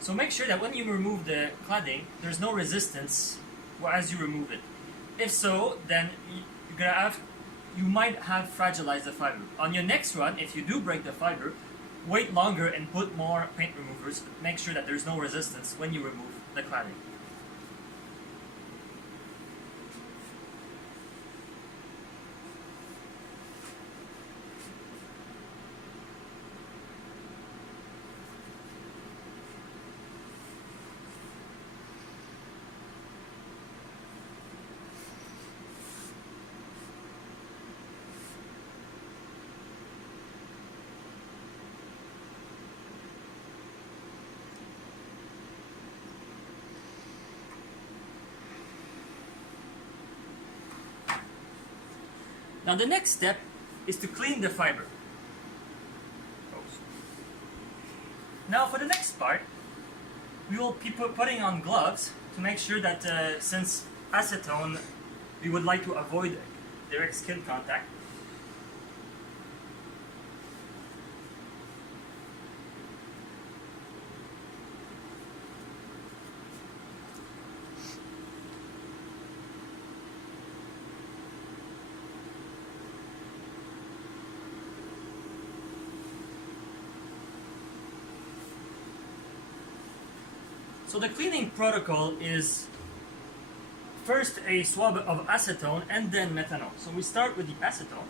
So make sure that when you remove the cladding, there's no resistance as you remove it. If so, then you might have fragilized the fiber. On your next run, if you do break the fiber, wait longer and put more paint removers. Make sure that there's no resistance when you remove the cladding. Now the next step is to clean the fiber. Now for the next part, we will be putting on gloves to make sure that since acetone, we would like to avoid direct skin contact. So the cleaning protocol is first a swab of acetone and then methanol. So we start with the acetone.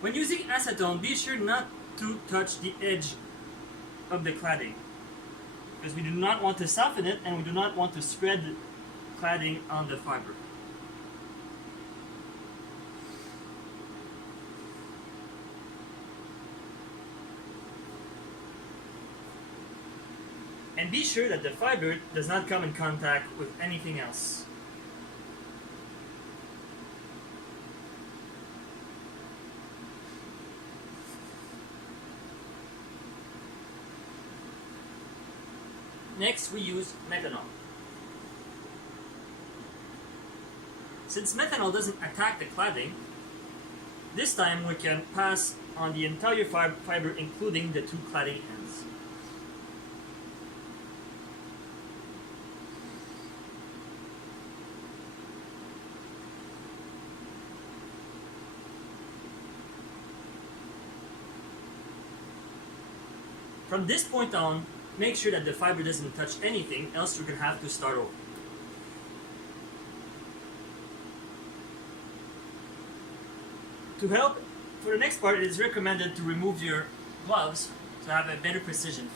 When using acetone, be sure not to touch the edge of the cladding, because we do not want to soften it and we do not want to spread the cladding on the fiber. And be sure that the fiber does not come in contact with anything else. Next, we use methanol. Since methanol doesn't attack the cladding, this time we can pass on the entire fiber, including the two cladding ends. From this point on, make sure that the fiber doesn't touch anything, else you're going to have to start over. To help, for the next part, it is recommended to remove your gloves to have a better precision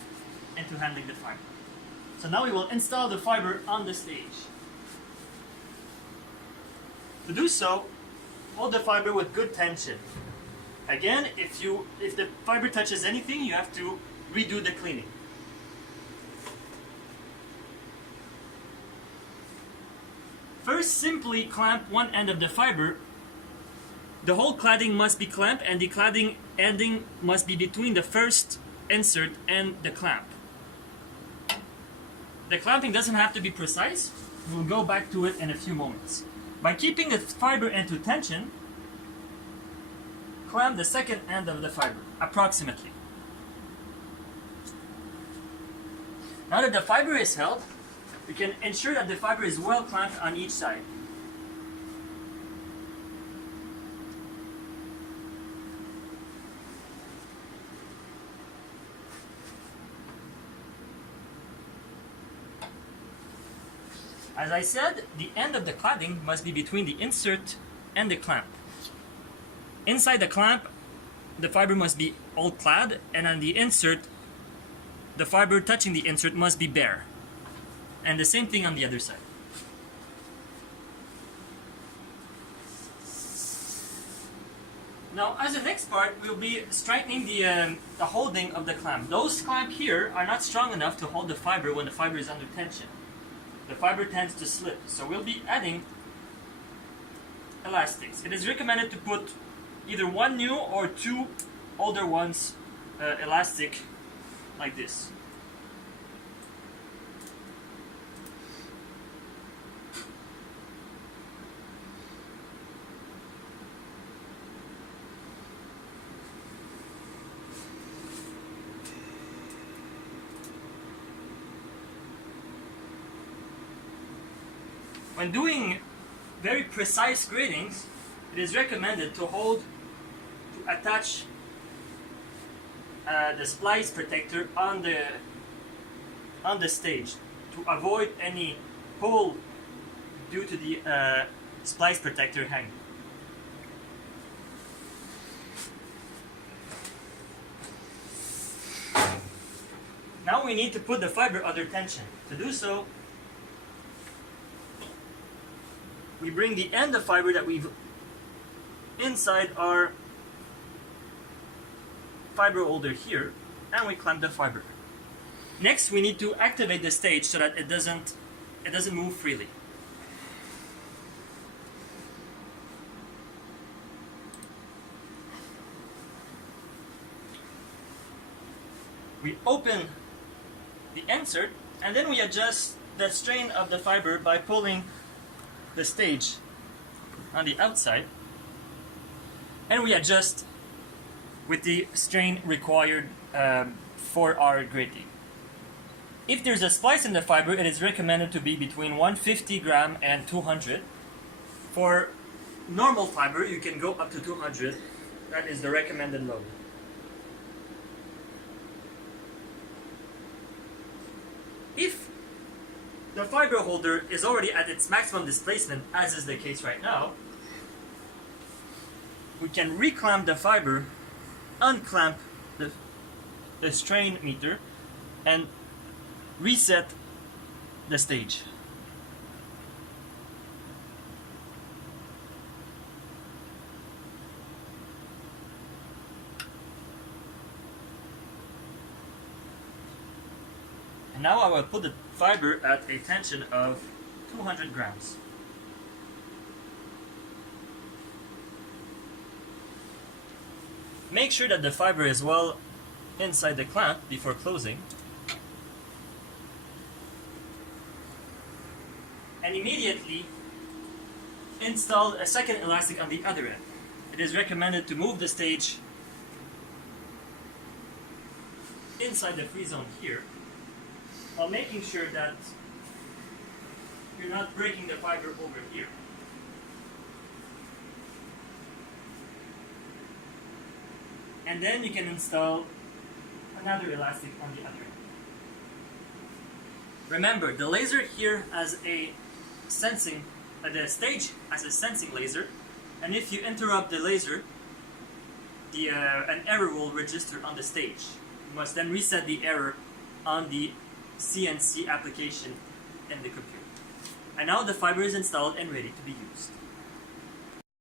and to handling the fiber. So now we will install the fiber on the stage. To do so, hold the fiber with good tension. Again, if the fiber touches anything, you have to redo the cleaning. First, simply clamp one end of the fiber. The whole cladding must be clamped, and the cladding ending must be between the first insert and the clamp. The clamping doesn't have to be precise. We'll go back to it in a few moments. By keeping the fiber into tension, clamp the second end of the fiber, approximately. Now that the fiber is held, we can ensure that the fiber is well clamped on each side. As I said, the end of the cladding must be between the insert and the clamp. Inside the clamp, the fiber must be all clad, and on the insert, the fiber touching the insert must be bare. And the same thing on the other side. Now, as the next part, we'll be strengthening the holding of the clamp. Those clamps here are not strong enough to hold the fiber when the fiber is under tension. The fiber tends to slip, so we'll be adding elastics. It is recommended to put either one new or two older ones elastic like this. when doing very precise gratings, it is recommended to attach the splice protector on the stage to avoid any hole due to the splice protector hanging. Now we need to put the fiber under tension. To do so, we bring the end of fiber that we've inside our fiber holder here, and we clamp the fiber. Next, we need to activate the stage so that it doesn't move freely. We open the insert, and then we adjust the strain of the fiber by pulling the stage on the outside, and we adjust with the strain required for our grating. If there's a splice in the fiber, it is recommended to be between 150 gram and 200. For normal fiber, you can go up to 200. That is the recommended load. If the fiber holder is already at its maximum displacement, as is the case right now, we can reclamp the fiber, unclamp the strain meter, and reset the stage. And now I will put the fiber at a tension of 200 grams. Make sure that the fiber is well inside the clamp before closing. And immediately install a second elastic on the other end. It is recommended to move the stage inside the free zone here, while making sure that you're not breaking the fiber over here. And then you can install another elastic on the other end. Remember, the laser here has a sensing, the stage has a sensing laser, and if you interrupt the laser, an error will register on the stage. You must then reset the error on the CNC application in the computer. And now the fiber is installed and ready to be used.